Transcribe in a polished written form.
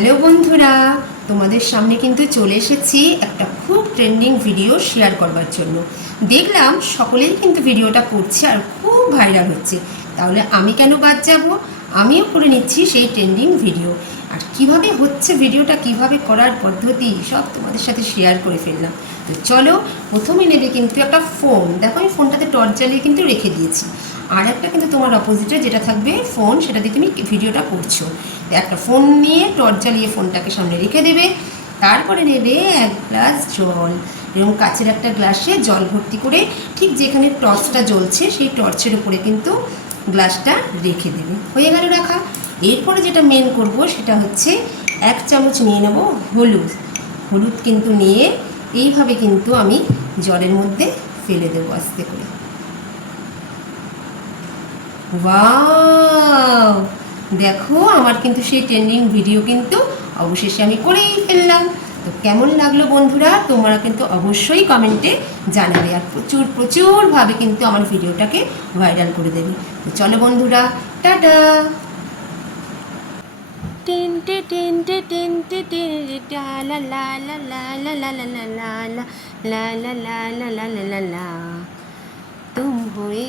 Hello বন্ধুরা, তোমাদের সামনে কিন্তু চলে এসেছি একটা খুব ট্রেন্ডিং ভিডিও শেয়ার করবার জন্য। দেখলাম সকলেই কিন্তু ভিডিওটা করছে আর খুব ভাইরাল হচ্ছে, তাহলে আমি কেন বাদ যাব? আমিও করে নিচ্ছি সেই ট্রেন্ডিং ভিডিও। আর কিভাবে হচ্ছে ভিডিওটা, কিভাবে করার পদ্ধতি সব তোমাদের সাথে শেয়ার করে ফেললাম। তো চলো, প্রথমে নেবে কিন্তু একটা ফোন। দেখো আমি ফোনটাতে টর্চ জ্বালিয়ে কিন্তু রেখে দিয়েছি। আর একটা কিন্তু তোমার অপোজিটে যেটা থাকবে ফোন, সেটা দিয়ে তুমি ভিডিওটা করছো। একটা ফোন নিয়ে টর্চ জ্বালিয়ে ফোনটাকে সামনে রেখে দেবে। তারপরে নেবে এক গ্লাস জল, এবং কাচের একটা গ্লাসে জল ভর্তি করে ঠিক যেখানে টর্চটা জ্বলছে সেই টর্চের উপরে কিন্তু গ্লাসটা রেখে দেবে। হয়ে গেল রাখা। এরপরে যেটা মেন করব সেটা হচ্ছে 1 চামচ নিয়ে নেব হলুদ। হলুদ কিন্তু নিয়ে এইভাবে কিন্তু আমি জলের মধ্যে ফেলে দেবো আস্তে করে। ওয়াও, দেখো আমার কিন্তু সেই ট্রেন্ডিং ভিডিও কিন্তু অবশেষে আমি করেই ফেললাম। তো কেমন লাগলো বন্ধুরা, তোমরা কিন্তু অবশ্যই কমেন্টে জানাবে, আর প্রচুর প্রচুরভাবে কিন্তু আমার ভিডিওটাকে ভাইরাল করে দেবে। তো চলো বন্ধুরা, টাটা। টিনটে টিনটে টিনটে টিনটে লা লা লা লা লা লা লা লা লা লা লা লা লা লা লা লা লা, তুম हुए